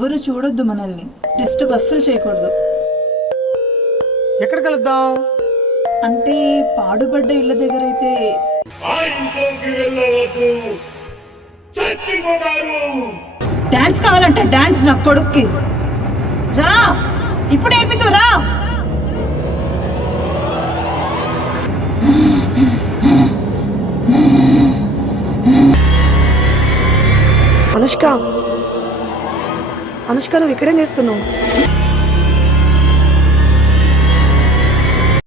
ఎవరు చూడొద్దు, మనల్ని డిస్టర్బ్ అస్సలు చేయకూడదు. ఎక్కడ కలుద్దాం? అంటే పాడుబడ్డ ఇళ్ళ దగ్గర అయితే డాన్స్ కావాలంట. డాన్స్ నా కొడుక్కి రా, ఇప్పుడు నేర్పితూ రా. అనుష్క, అనుష్క నువ్వు ఇక్కడేం చేస్తున్నావు?